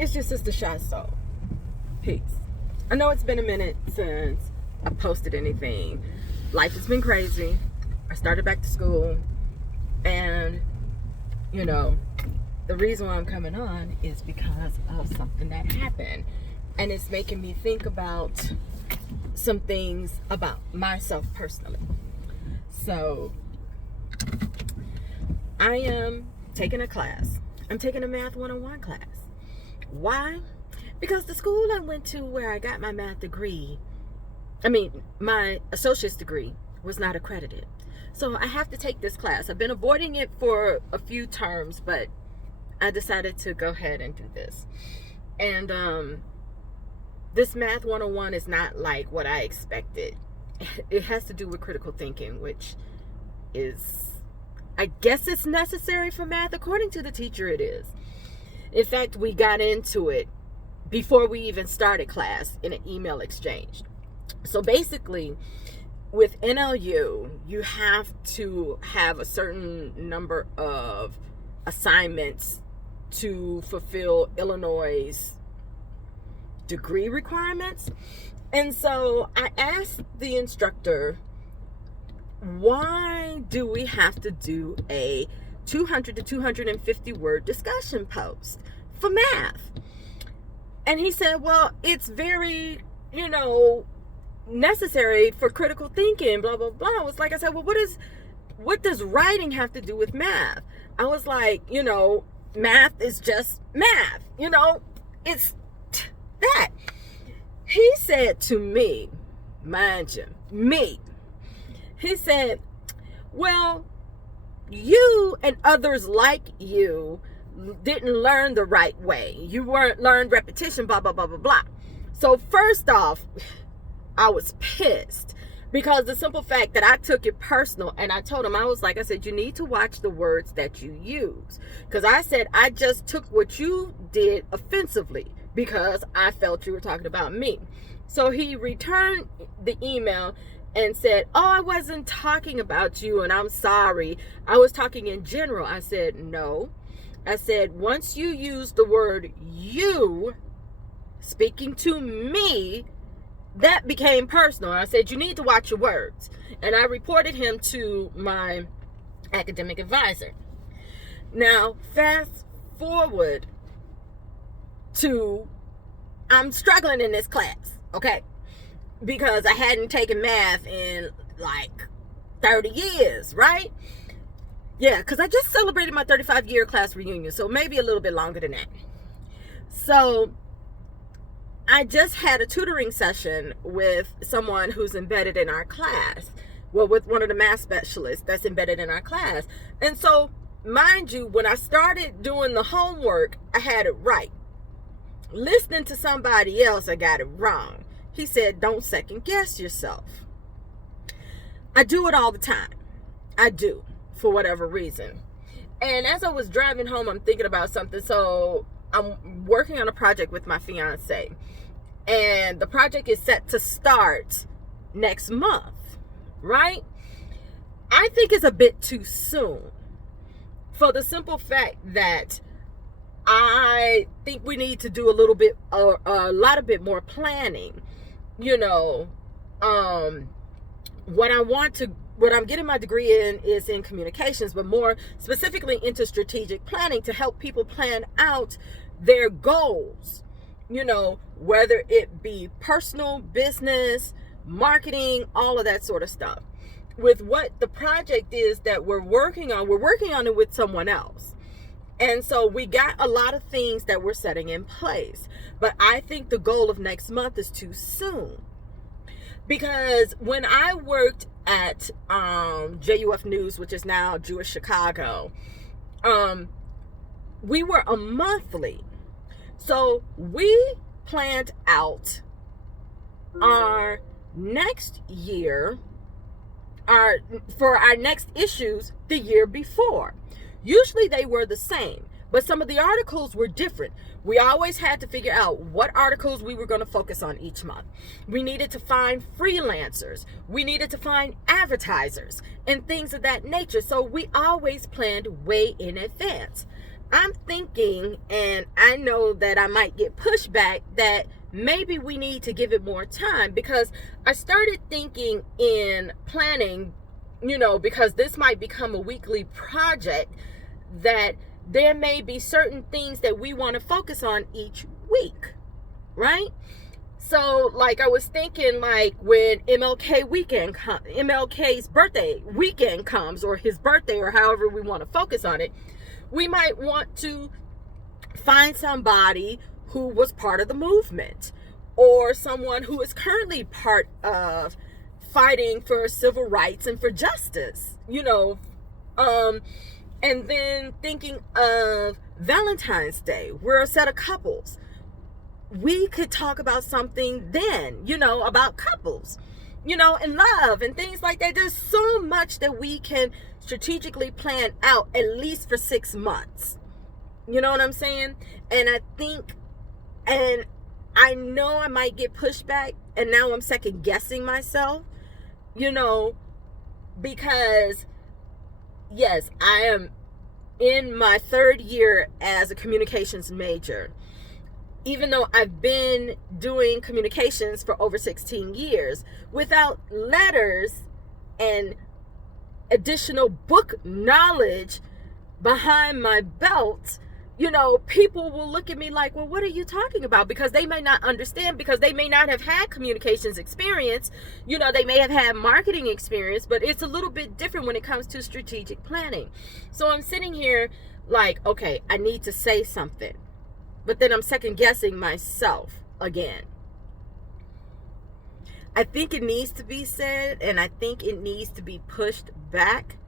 It's your sister Shy Soul. Peace. I know it's been a minute since I posted anything. Life has been crazy. I started back to school, and the reason why I'm coming on is because of something that happened, and it's making me think about some things about myself personally. So I am taking a class. I'm taking a Math 101 class. Why? Because the school I went to where I got my math degree, my associate's degree, was not accredited. So I have to take this class. I've been avoiding it for a few terms, but I decided to go ahead and do this. And this Math 101 is not like what I expected. It has to do with critical thinking, which is, I guess it's necessary for math. According to the teacher, it is. In fact, we got into it before we even started class in an email exchange. So basically, with NLU, you have to have a certain number of assignments to fulfill Illinois' degree requirements. And so I asked the instructor, why do we have to do a 200 to 250 word discussion post for math? And he said, well, it's very, necessary for critical thinking, blah, blah, blah. I was like, I said, well, what does writing have to do with math? I was like, math is just math, it's that. He said to me, mind you, he said, well, you and others like you didn't learn the right way. You weren't learned repetition, blah, blah, blah, blah, blah. So first off, I was pissed because the simple fact that I took it personal, and I told him, I said, you need to watch the words that you use. Because I said, I just took what you did offensively because I felt you were talking about me. So he returned the email and said, oh, I wasn't talking about you, and I'm sorry. I was talking in general. I said, no. I said, once you use the word you, speaking to me, that became personal. I said, you need to watch your words. And I reported him to my academic advisor. Now, fast forward to, I'm struggling in this class, okay? Because I hadn't taken math in like 30 years, right? Yeah, because I just celebrated my 35-year class reunion, so maybe a little bit longer than that. So I just had a tutoring session with someone who's embedded in our class. Well, with one of the math specialists that's embedded in our class. And so, mind you, when I started doing the homework, I had it right. Listening to somebody else, I got it wrong. He said, don't second guess yourself. I do it all the time. I do, for whatever reason. And as I was driving home, I'm thinking about something. So I'm working on a project with my fiance. And the project is set to start next month, right? I think it's a bit too soon, for the simple fact that I think we need to do a lot bit more planning. What I'm getting my degree in is in communications, but more specifically into strategic planning to help people plan out their goals, whether it be personal, business, marketing, all of that sort of stuff. With what the project is that we're working on it with someone else. And so we got a lot of things that we're setting in place. But I think the goal of next month is too soon. Because when I worked at JUF News, which is now Jewish Chicago, we were a monthly. So we planned out our next year, for our next issues the year before. Usually they were the same, but some of the articles were different. We always had to figure out what articles we were going to focus on each month. We needed to find freelancers. We needed to find advertisers and things of that nature. So we always planned way in advance. I'm thinking, and I know that I might get pushback, that maybe we need to give it more time, because I started thinking in planning, because this might become a weekly project, that there may be certain things that we want to focus on each week, right? So, like, I was thinking, like, when MLK's birthday weekend comes, or his birthday, or however we want to focus on it, we might want to find somebody who was part of the movement, or someone who is currently part of fighting for civil rights and for justice, and then thinking of Valentine's Day, we're a set of couples. We could talk about something then, about couples, and love and things like that. There's so much that we can strategically plan out, at least for 6 months. You know what I'm saying? And I think, and I know I might get pushback, and now I'm second guessing myself, because yes, I am in my 3rd year as a communications major. Even though I've been doing communications for over 16 years, without letters and additional book knowledge behind my belt, people will look at me like, well, what are you talking about? Because they may not understand, because they may not have had communications experience. They may have had marketing experience, but it's a little bit different when it comes to strategic planning. So I'm sitting here like, okay, I need to say something. But then I'm second guessing myself again. I think it needs to be said, and I think it needs to be pushed back.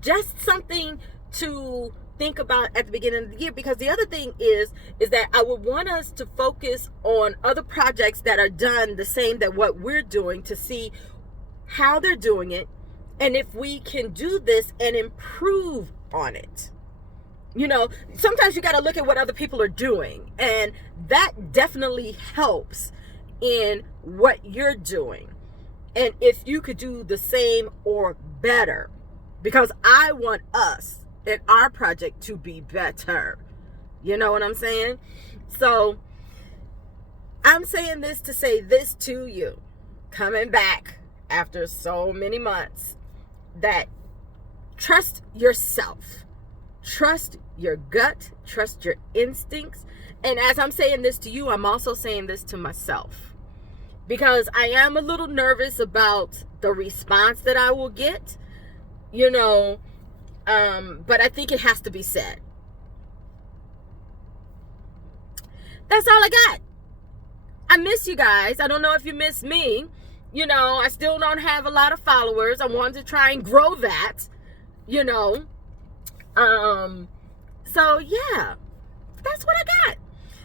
Just something to think about at the beginning of the year, because the other thing is that I would want us to focus on other projects that are done the same that what we're doing, to see how they're doing it, and if we can do this and improve on it. Sometimes you got to look at what other people are doing, and that definitely helps in what you're doing. And if you could do the same or better, because I want us and our project to be better. You know what I'm saying? So I'm saying this to say this to you, coming back after so many months, that trust yourself. Trust your gut, trust your instincts. And as I'm saying this to you, I'm also saying this to myself, because I am a little nervous about the response that I will get, but I think it has to be said. That's all I got. I miss you guys. I don't know if you miss me. I still don't have a lot of followers. I wanted to try and grow that, So yeah, that's what I got.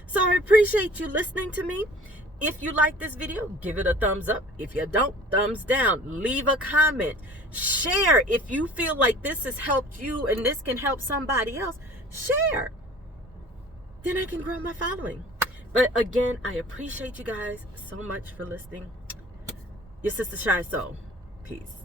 So I appreciate you listening to me. If you like this video, give it a thumbs up. If you don't, thumbs down. Leave a comment. Share if you feel like this has helped you and this can help somebody else. Share. Then I can grow my following. But again, I appreciate you guys so much for listening. Your sister Shy Soul. Peace.